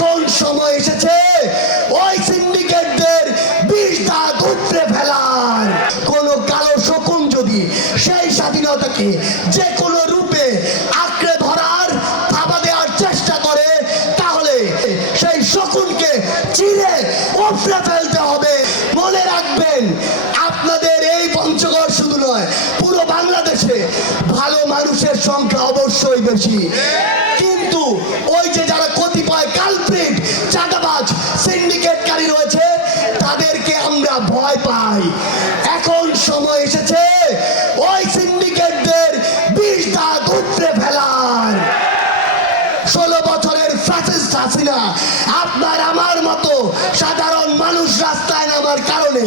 এখন সময় এসেছে? ওই সিন্ডিকেটদের বিষ দাঁত উপড়ে ফেলার। কোন কালো শকুন যদি সেই স্বাধীনতাকে যে কোনো রূপে আঁকড়ে ধরার থাবা দেওয়ার চেষ্টা করে, তাহলে সেই শকুনকে চিরে উপড়ে ফেলতে হবে। মনে রাখবেন, আপনাদের এই পঞ্চগড় শুধু নয়, পুরো বাংলাদেশে ভালো মানুষের সংখ্যা অবশ্যই বেশি। কিন্তু আমরা ভয় পাই। এখন সময় এসেছে ওই সিন্ডিকেটদের বিষ দাঁত ফেলার। ষোলো বছরের ফ্যাসিস্ট হাসিনা, আপনার আমার মতো সাধারণ মানুষ রাস্তায় নামার কারণে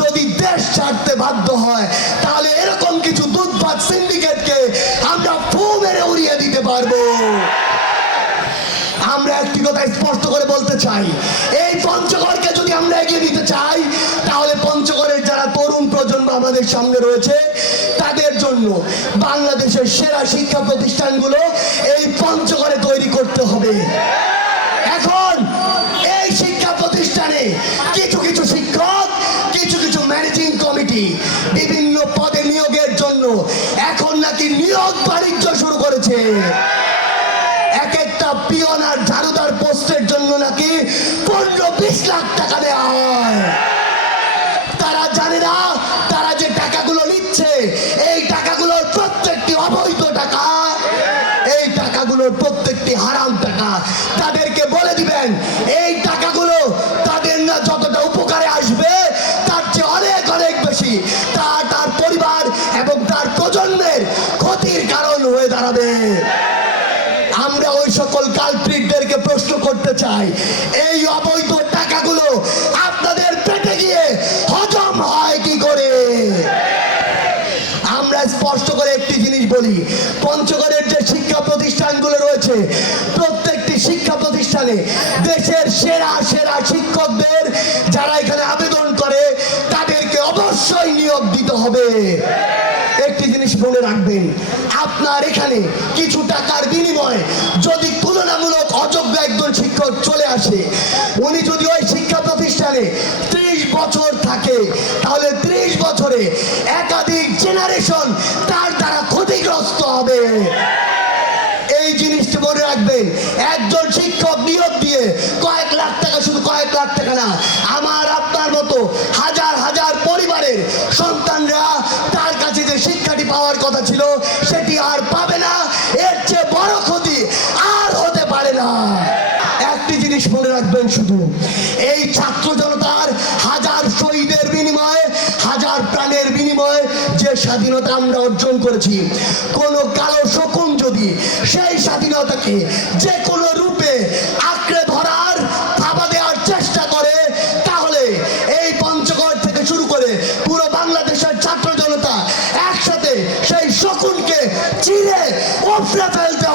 যদি দেশ ছাড়তে বাধ্য হয়, তাহলে এরকম কিছু দুধভাত সিন্ডিকেটকে আমরা ফু মেরে উড়িয়ে দিতে পারব। আমরা একটি কথা স্পষ্ট করে বলতে চাই, এই পঞ্চগড়কে যদি আমরা এগিয়ে দিতে চাই আমাদের সামনে রয়েছে, তাদের জন্য বাংলাদেশের সেরা শিক্ষা প্রতিষ্ঠানগুলো এই পঞ্চগড়ে তৈরি করতে হবে। এখন এই শিক্ষা প্রতিষ্ঠানে কিছু কিছু শিক্ষক, কিছু কিছু ম্যানেজিং কমিটি বিভিন্ন পদে নিয়োগের জন্য এখন নাকি নিয়োগ বাণিজ্য শুরু করেছে। এক একটা পিয়ন আর ঝাড়ুদার পোস্টের জন্য নাকি পনেরো বিশ লাখ টাকা দেওয়া হারাম টাকা। তাদেরকে বলে দিবেন, এই টাকাগুলো তাদের না যতটা উপকারে আসবে, তার চেয়ে অনেক অনেক বেশি। তা তার পরিবার এবং তার প্রজন্মের ক্ষতির কারণ হয়ে দাঁড়াবে। আমরা ওই সকল কালপ্রিটদেরকে প্রশ্ন করতে চাই, এই অবৈধ টাকাগুলো আপনাদের পেটে গিয়ে হজম হয় কি করে? আমরা স্পষ্ট করে একটি জিনিস বলি, পঞ্চগড়ের যে শিক্ষা প্রতিষ্ঠানগুলো প্রত্যেকটি শিক্ষা প্রতিষ্ঠানে দেশের সেরা সেরা শিক্ষকদের যারা এখানে আবেদন করে, তাদেরকে অবশ্যই নিয়োগ দিতে হবে। একটি জিনিস মনে রাখবেন, আপনার এখানে কিছু টাকার বিনিময়ে যদি তুলনামূলক অযোগ্য একজন শিক্ষক চলে আসে, উনি যদি ওই শিক্ষা প্রতিষ্ঠানে ত্রিশ বছর থাকে, তাহলে ত্রিশ বছরে একাধিক জেনারেশন তার দ্বারা ক্ষতিগ্রস্ত হবে। রাখবেন একজন শিক্ষক নিয়োগ দিয়ে কয়েক লাখ টাকা, শুধু কয়েক লাখ টাকা না, আমার, আপনার মতো হাজার হাজার পরিবারের সন্তানরা তার কাছে যে শিক্ষাটি পাওয়ার কথা ছিল, সেটি আর পাবে না। এর চেয়ে বড় ক্ষতি আর হতে পারে না। একটি জিনিস মনে রাখবেন শুধু, এই ছাত্র জনতার হাজার শহীদের বিনিময়ে, হাজার প্রাণের বিনিময়ে স্বাধীনতা আমরা অর্জন করেছি। কোন কালো শকুন যদি সেই স্বাধীনতাকে যে কোনো রূপে আঁকড়ে ধরার থাবা দেওয়ার চেষ্টা করে, তাহলে এই পঞ্চগড় থেকে শুরু করে পুরো বাংলাদেশের ছাত্র জনতা একসাথে সেই শকুনকে চিরে উপড়ে ফেলতে